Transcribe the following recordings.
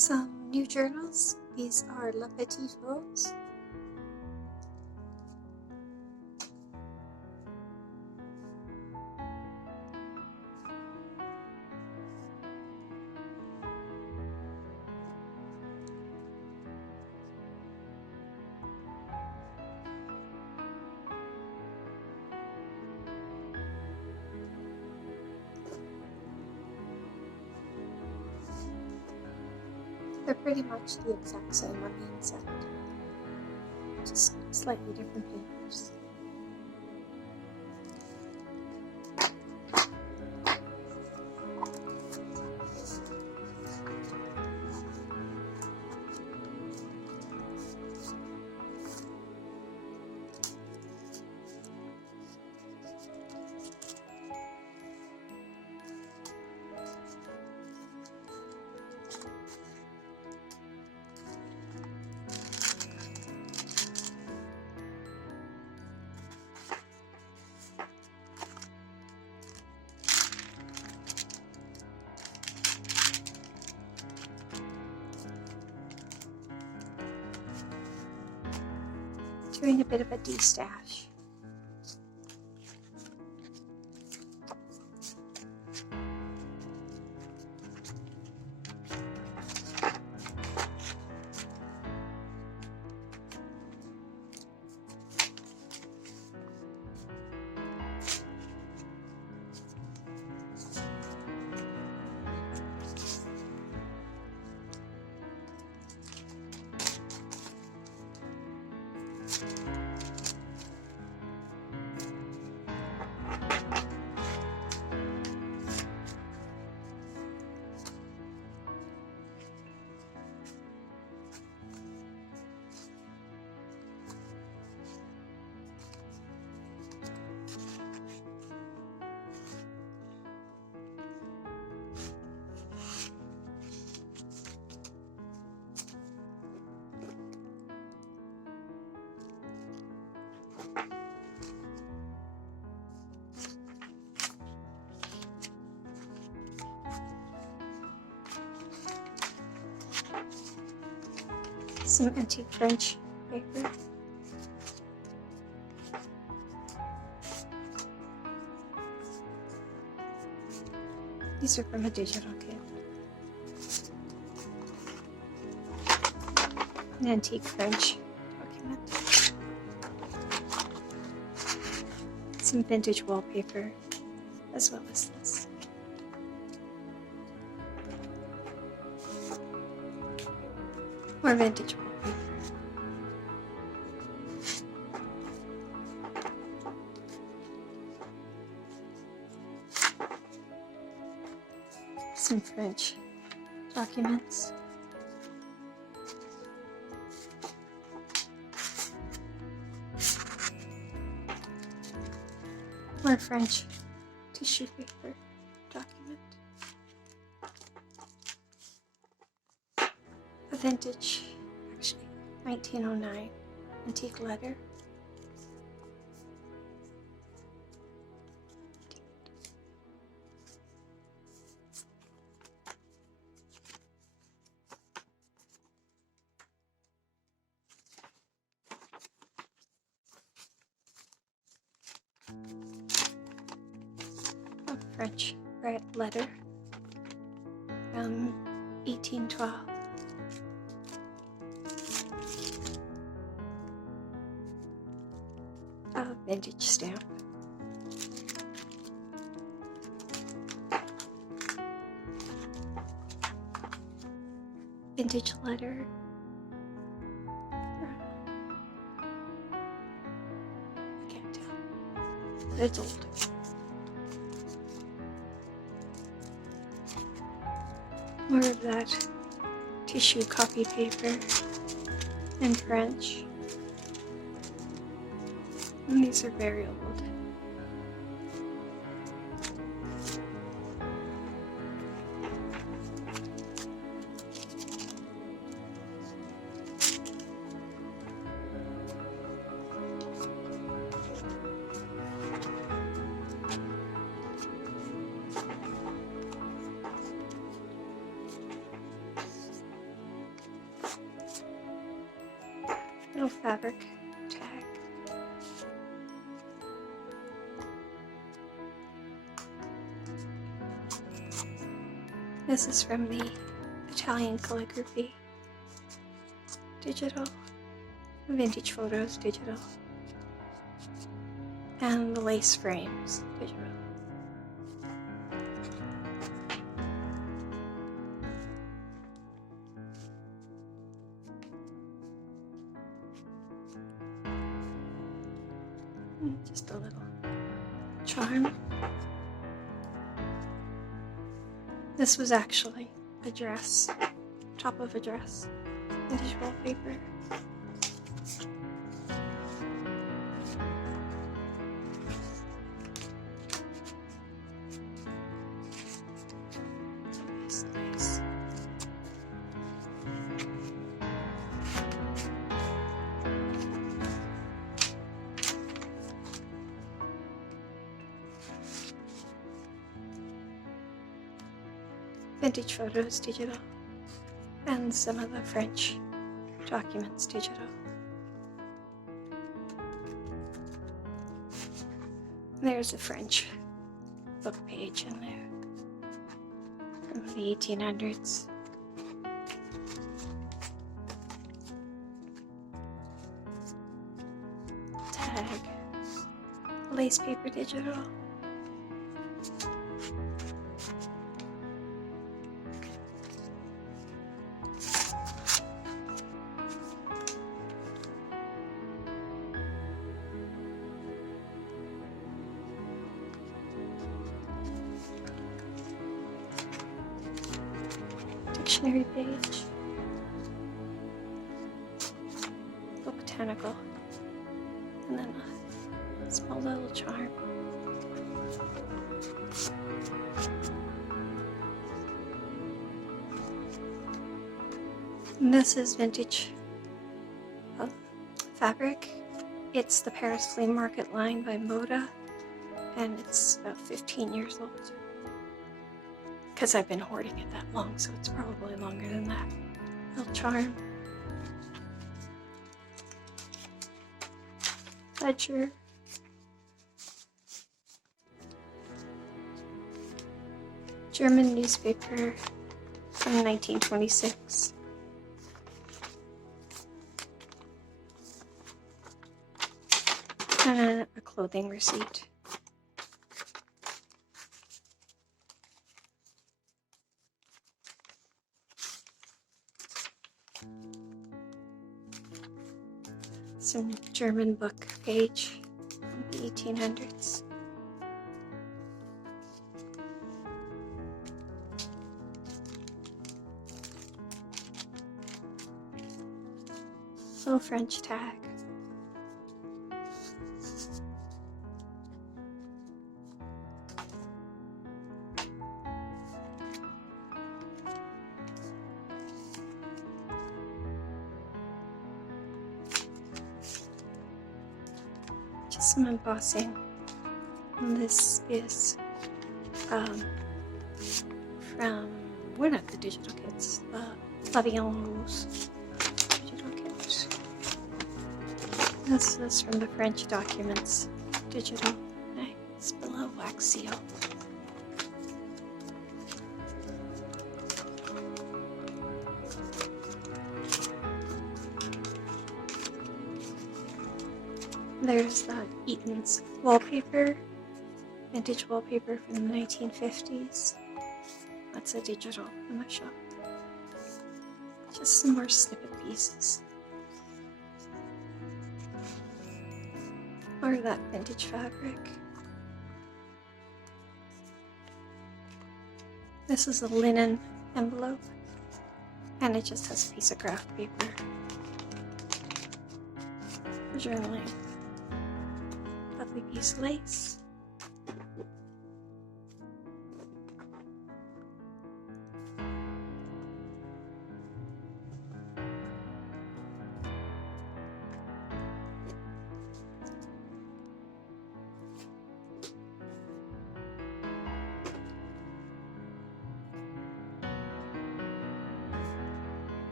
Some new journals. These are La Petite Rose. They're pretty much the exact same on the inside, just slightly different papers. Doing a bit of a de-stash. Some antique French paper. These are from a digital kit. An antique French document. Some vintage wallpaper, as well as this. More vintage wallpaper. Some French documents. More French tissue paper document. A vintage, actually, 1909 antique letter. A French red letter from 1812. A vintage stamp. Vintage letter. I can't tell, but it's old. More of that tissue copy paper in French. And these are very old. little fabric tag. This is from the Italian Calligraphy digital, Vintage Photos digital, and the Lace Frames digital. And just a little charm. This was actually a dress, top of a dress, vintage wallpaper. Nice. Vintage Photos digital, and some of the French documents digital. There's a French book page in there from the 1800s. Tag, lace paper digital. Dictionary page, botanical, and then a small little charm. And this is vintage fabric. It's the Paris Flea Market line by Moda, and it's about 15 years old. Because I've been hoarding it that long, so it's probably longer than that. Little charm. Ledger. German newspaper from 1926. And a clothing receipt. Some German book page from the 1800s. Little French tag. Just some embossing. And this is from one of the digital kits, the Pavillon Rose digital kit. This is from the French documents digital. It's below wax seal. There's Eaton's wallpaper, vintage wallpaper from the 1950s. That's a digital in my shop. Just some more snippet pieces. Or that vintage fabric. This is a linen envelope, and it just has a piece of graph paper for journaling. Lovely piece of lace.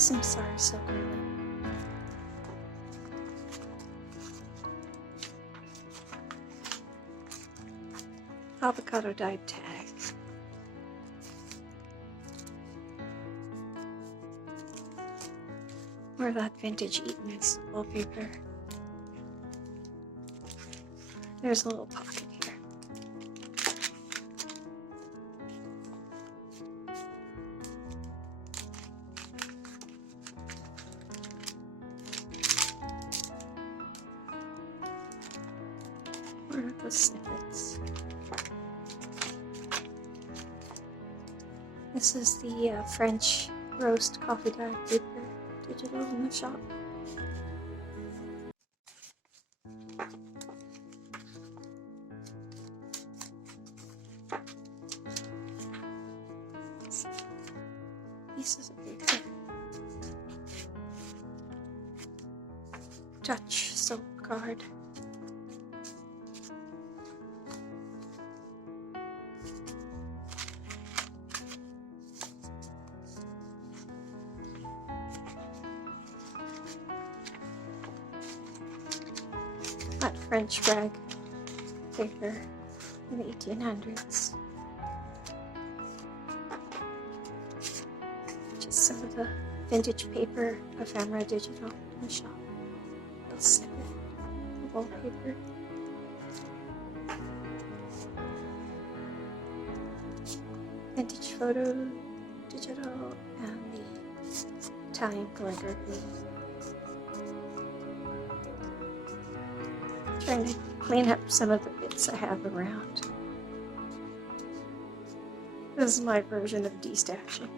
some Sar silk ribbon. Avocado dyed tag. Or that vintage Eaton's wallpaper. There's a little pocket here. Where are the snippets? This is the French roast coffee dyed paper, digital in the shop. Pieces of paper. Dutch silk card. That French rag paper in the 1800s. Just some of the vintage paper, ephemera digital in the shop. Little snippet of wallpaper. Vintage photo digital and the Italian calligraphy. Trying to clean up some of the bits I have around. This is my version of destashing.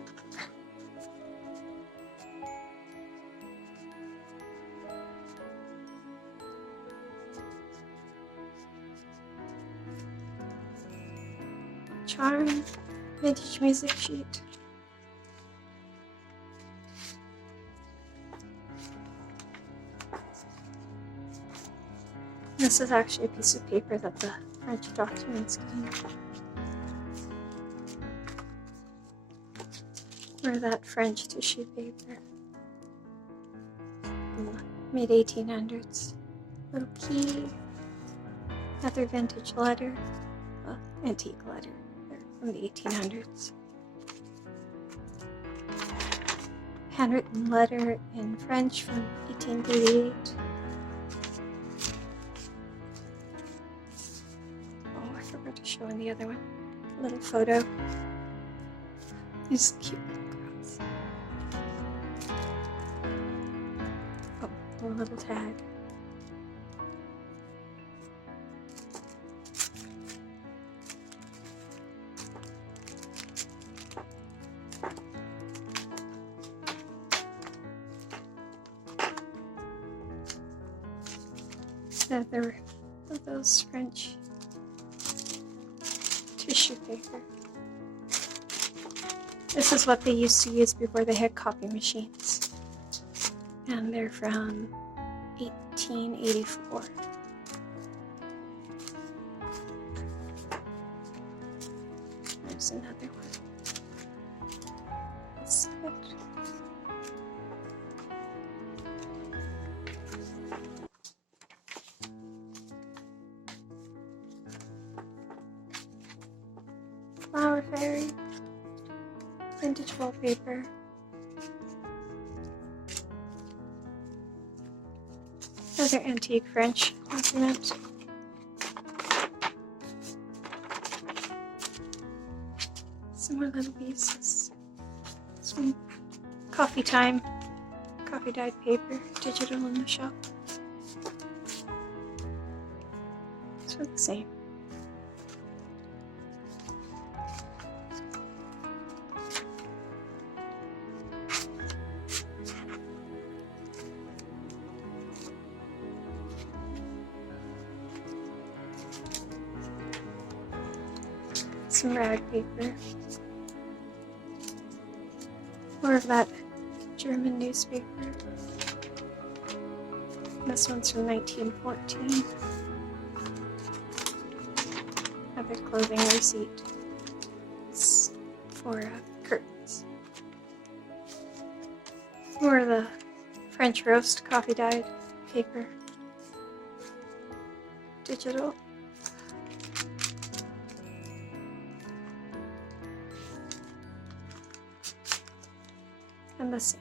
Charm, vintage music sheet. This is actually a piece of paper that the French documents came. Or that French tissue paper in the mid-1800s. Little key, another vintage letter, antique letter from the 1800s. Handwritten letter in French from 1838. I forgot to show in the other one. A little photo. These cute little girls. Oh, a little tag. Another of those French tissue paper. This is what they used to use before they had copy machines. And they're from 1884. There's another one. That's it. Flower fairy, vintage wallpaper, another antique French document, some more little pieces, some coffee time, coffee dyed paper, digital in the shop. It's the same. Some rag paper, more of that German newspaper. This one's from 1914. Another clothing receipt. It's for curtains. French roast coffee dyed paper. Digital. And the same.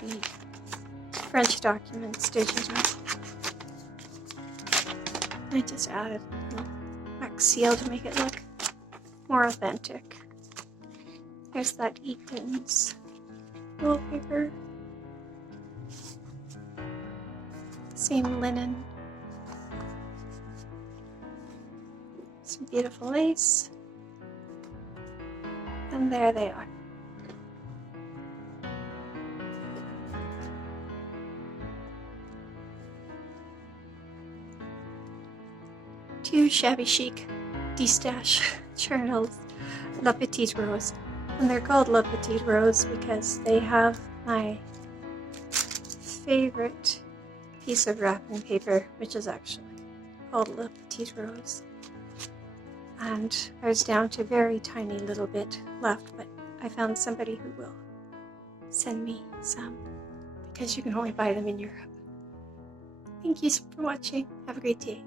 The French documents digital. I just added a little wax seal to make it look more authentic. There's that Eaton's wallpaper. Same linen. Some beautiful lace. And there they are. Two Shabby Chic de-stash journals, La Petite Rose. And they're called La Petite Rose because they have my favorite piece of wrapping paper, which is actually called La Petite Rose. And I was down to a very tiny little bit left, but I found somebody who will send me some because you can only buy them in Europe. Thank you for watching. Have a great day.